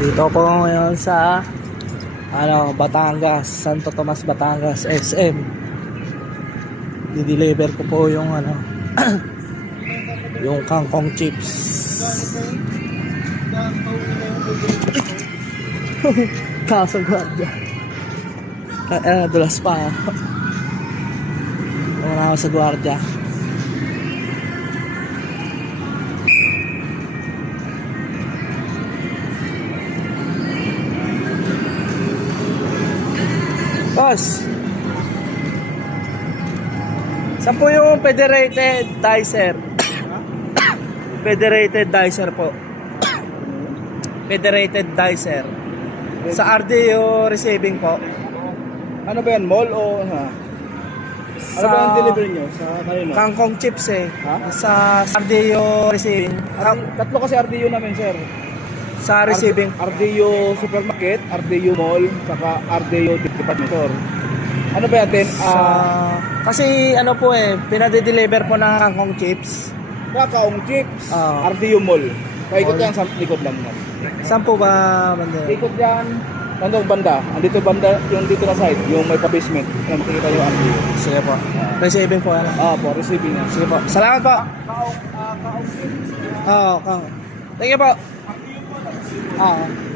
Dito po ngayon sa Batangas, Santo Tomas, Batangas, SM. Di-deliver ko po yung yung kangkong chips. Kaso gwardiya. Dulas pa. Wala ako sa gwardiya. Boss, saan po yung federated dicer? Federated dicer po. Federated dicer. Sa RDO receiving po. Ano ba yan? Mall o ano ba yung delivery nyo? Sa kanino? Kangkong chips Ha? Sa RDO receiving. Tatlo kasi RDU namin, sir. Sa receiving. RDU Supermarket, RDU Mall, saka RDU Department Store. Ano ba yan? Kasi po pinade-deliver po ng kangkong chips. Kakaong Chips, Ah. RDU Mall. Paikot Mall. yan sa likod lang mo. Saan po ba banda? Ikot yan. Bandang banda. Andito banda, yung dito na side, yung may pa-basement. Yan, makikita yung RDU. Sige po. Receiving po Po, receiving yan. Sige po. Salamat po. Kaong Chips. Oo, Thank you po. Oo.